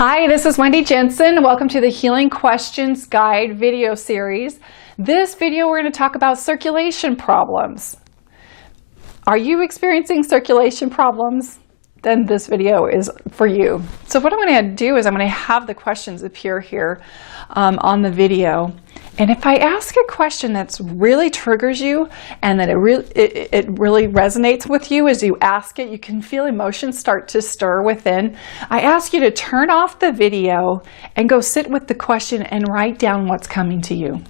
Hi, this is Wendy Jensen. Welcome to the Healing Questions Guide video series. This video we're going to talk about circulation problems. Are you experiencing circulation problems? Then this video is for you. So what I'm going to do is I'm going to have the questions appear here on the video. And if I ask a question that really triggers you and that it really resonates with you as you ask it, you can feel emotions start to stir within. I ask you to turn off the video and go sit with the question and write down what's coming to you.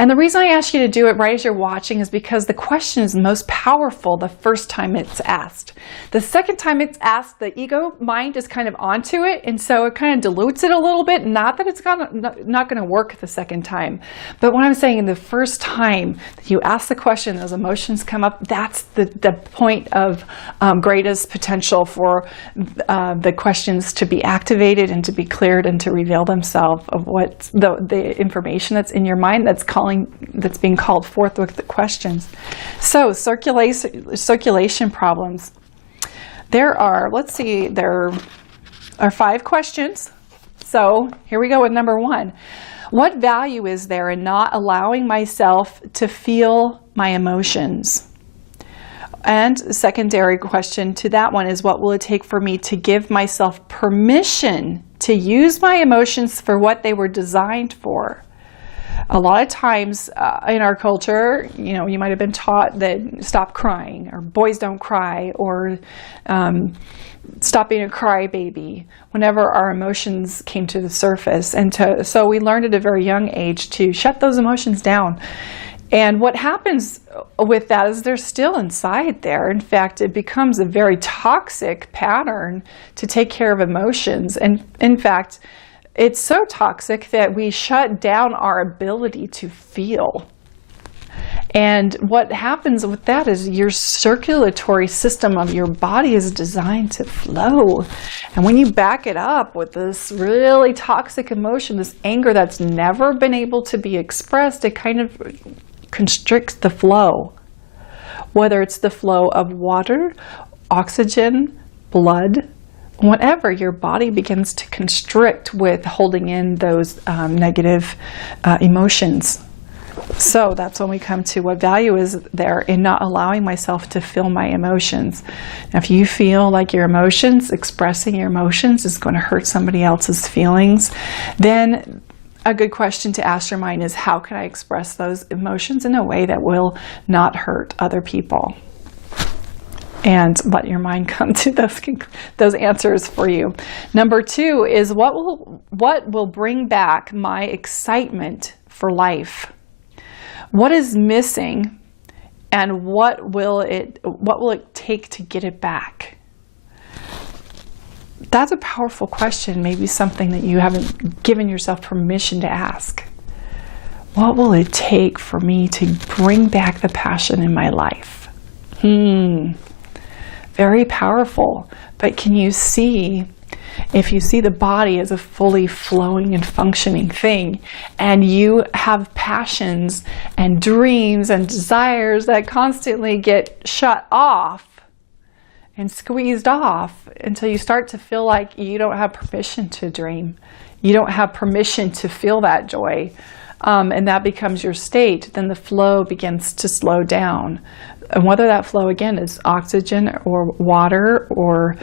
And the reason I ask you to do it right as you're watching is because the question is most powerful the first time it's asked. The second time it's asked, the ego mind is kind of onto it, and so it kind of dilutes it a little bit. Not that it's not going to work the second time, but what I'm saying, the first time that you ask the question, those emotions come up, that's the point of greatest potential for the questions to be activated and to be cleared and to reveal themselves of what the information that's in your mind that's being called forth with the questions. So circulation problems. There are 5 questions. So here we go with number 1. What value is there in not allowing myself to feel my emotions? And a secondary question to that one is, what will it take for me to give myself permission to use my emotions for what they were designed for? A lot of times in our culture, you might have been taught that stop crying, or boys don't cry, or stop being a crybaby whenever our emotions came to the surface. And so we learned at a very young age to shut those emotions down. And what happens with that is they're still inside there. In fact, it becomes a very toxic pattern to take care of emotions. And in fact, it's so toxic that we shut down our ability to feel. And what happens with that is your circulatory system of your body is designed to flow. And when you back it up with this really toxic emotion, this anger that's never been able to be expressed, it kind of constricts the flow. Whether it's the flow of water, oxygen, blood, whatever, your body begins to constrict with holding in those negative emotions. So that's when we come to what value is there in not allowing myself to feel my emotions. Now, if you feel like your emotions, expressing your emotions is going to hurt somebody else's feelings, then a good question to ask your mind is, how can I express those emotions in a way that will not hurt other people? And let your mind come to those answers for you. Number 2 is, what will bring back my excitement for life? What is missing, and what will it take to get it back? That's a powerful question, maybe something that you haven't given yourself permission to ask. What will it take for me to bring back the passion in my life? Very powerful. But can you see, if you see the body as a fully flowing and functioning thing, and you have passions and dreams and desires that constantly get shut off and squeezed off until you start to feel like you don't have permission to dream. You don't have permission to feel that joy. And that becomes your state, then the flow begins to slow down. And whether that flow, again, is oxygen or water or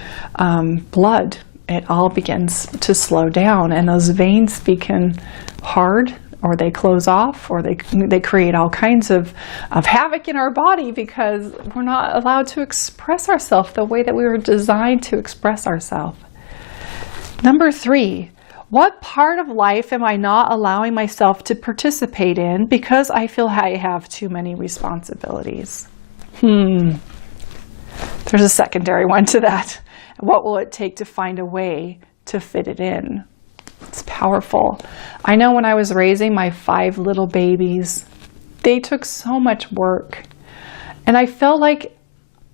blood, it all begins to slow down. And those veins become hard, or they close off, or they create all kinds of havoc in our body because we're not allowed to express ourselves the way that we were designed to express ourselves. Number 3. What part of life am I not allowing myself to participate in because I feel I have too many responsibilities? There's a secondary one to that. What will it take to find a way to fit it in? It's powerful. I know when I was raising my 5 little babies, they took so much work. And I felt like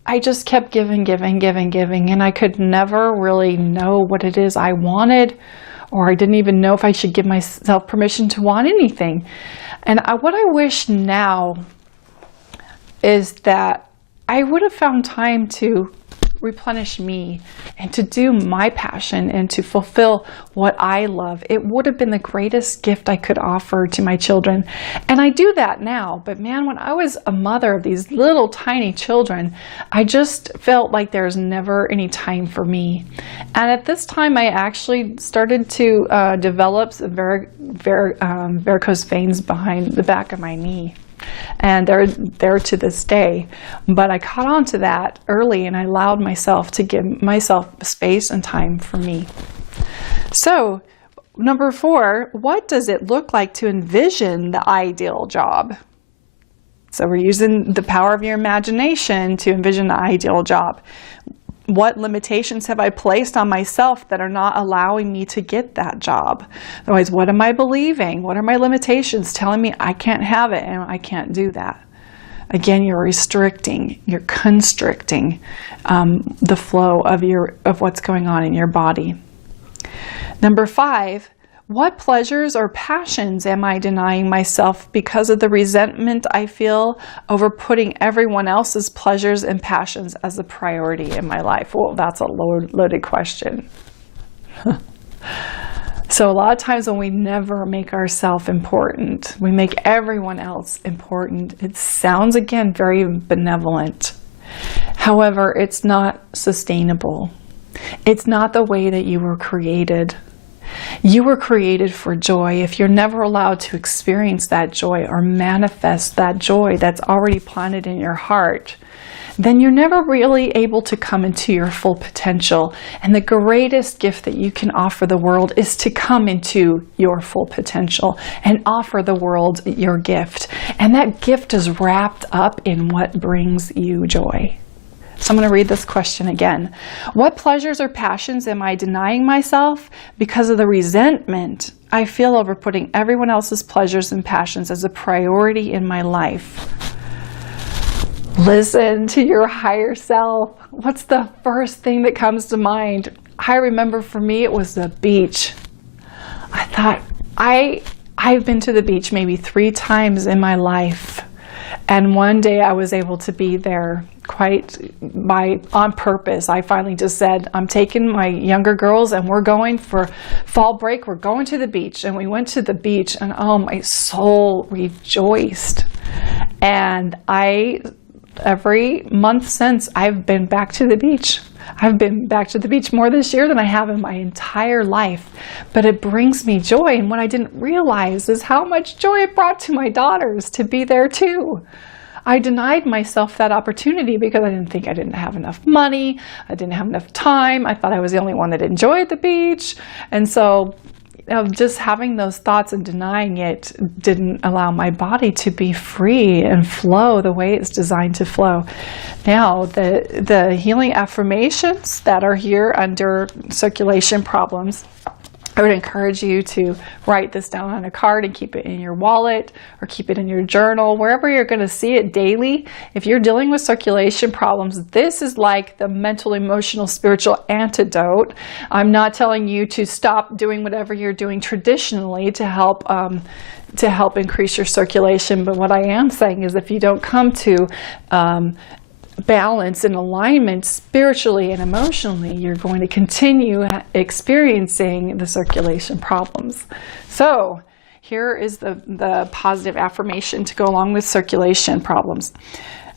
I just kept giving, and I could never really know what it is I wanted, or I didn't even know if I should give myself permission to want anything. And what I wish now is that I would have found time to replenish me and to do my passion and to fulfill what I love. It would have been the greatest gift I could offer to my children. And I do that now. But man, when I was a mother of these little tiny children, I just felt like there's never any time for me. And at this time, I actually started to develop varicose veins behind the back of my knee. And they're there to this day. But I caught on to that early, and I allowed myself to give myself space and time for me. So, number 4, what does it look like to envision the ideal job? So we're using the power of your imagination to envision the ideal job. What limitations have I placed on myself that are not allowing me to get that job? Otherwise, what am I believing? What are my limitations telling me I can't have it and I can't do that? Again, you're restricting, you're constricting the flow of what's going on in your body. Number 5, what pleasures or passions am I denying myself because of the resentment I feel over putting everyone else's pleasures and passions as a priority in my life? Well, that's a loaded question. So a lot of times when we never make ourselves important, we make everyone else important. It sounds, again, very benevolent. However, it's not sustainable. It's not the way that you were created. You were created for joy. If you're never allowed to experience that joy or manifest that joy that's already planted in your heart, then you're never really able to come into your full potential. And the greatest gift that you can offer the world is to come into your full potential and offer the world your gift. And that gift is wrapped up in what brings you joy. So I'm going to read this question again. What pleasures or passions am I denying myself because of the resentment I feel over putting everyone else's pleasures and passions as a priority in my life? Listen to your higher self. What's the first thing that comes to mind? I remember for me it was the beach. I thought, I've been to the beach maybe 3 times in my life. And one day I was able to be there on purpose. I finally just said, I'm taking my younger girls and we're going for fall break. We're going to the beach. And we went to the beach and oh, my soul rejoiced. And every month since, I've been back to the beach. I've been back to the beach more this year than I have in my entire life. But it brings me joy. And what I didn't realize is how much joy it brought to my daughters to be there too. I denied myself that opportunity because I didn't think I didn't have enough money. I didn't have enough time. I thought I was the only one that enjoyed the beach. And so just having those thoughts and denying it didn't allow my body to be free and flow the way it's designed to flow. Now, the healing affirmations that are here under circulation problems, I would encourage you to write this down on a card and keep it in your wallet or keep it in your journal, wherever you're going to see it daily. If you're dealing with circulation problems, this is like the mental, emotional, spiritual antidote. I'm not telling you to stop doing whatever you're doing traditionally to help increase your circulation. But what I am saying is if you don't come to balance and alignment spiritually and emotionally, you're going to continue experiencing the circulation problems. So here is the positive affirmation to go along with circulation problems.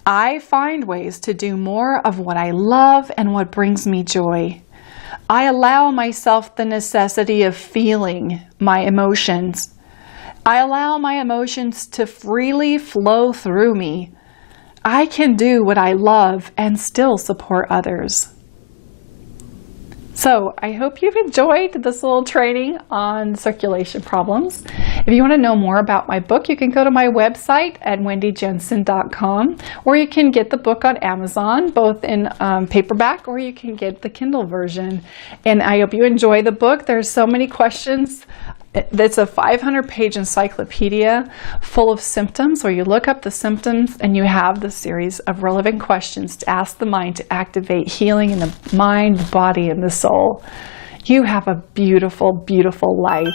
I find ways to do more of what I love and what brings me joy. I allow myself the necessity of feeling my emotions. I allow my emotions to freely flow through me. I can do what I love and still support others. So I hope you've enjoyed this little training on circulation problems. If you want to know more about my book, you can go to my website at wendyjensen.com, or you can get the book on Amazon, both in paperback, or you can get the Kindle version. And I hope you enjoy the book. There's so many questions. It's a 500-page encyclopedia full of symptoms where you look up the symptoms and you have the series of relevant questions to ask the mind to activate healing in the mind, the body, and the soul. You have a beautiful, beautiful life.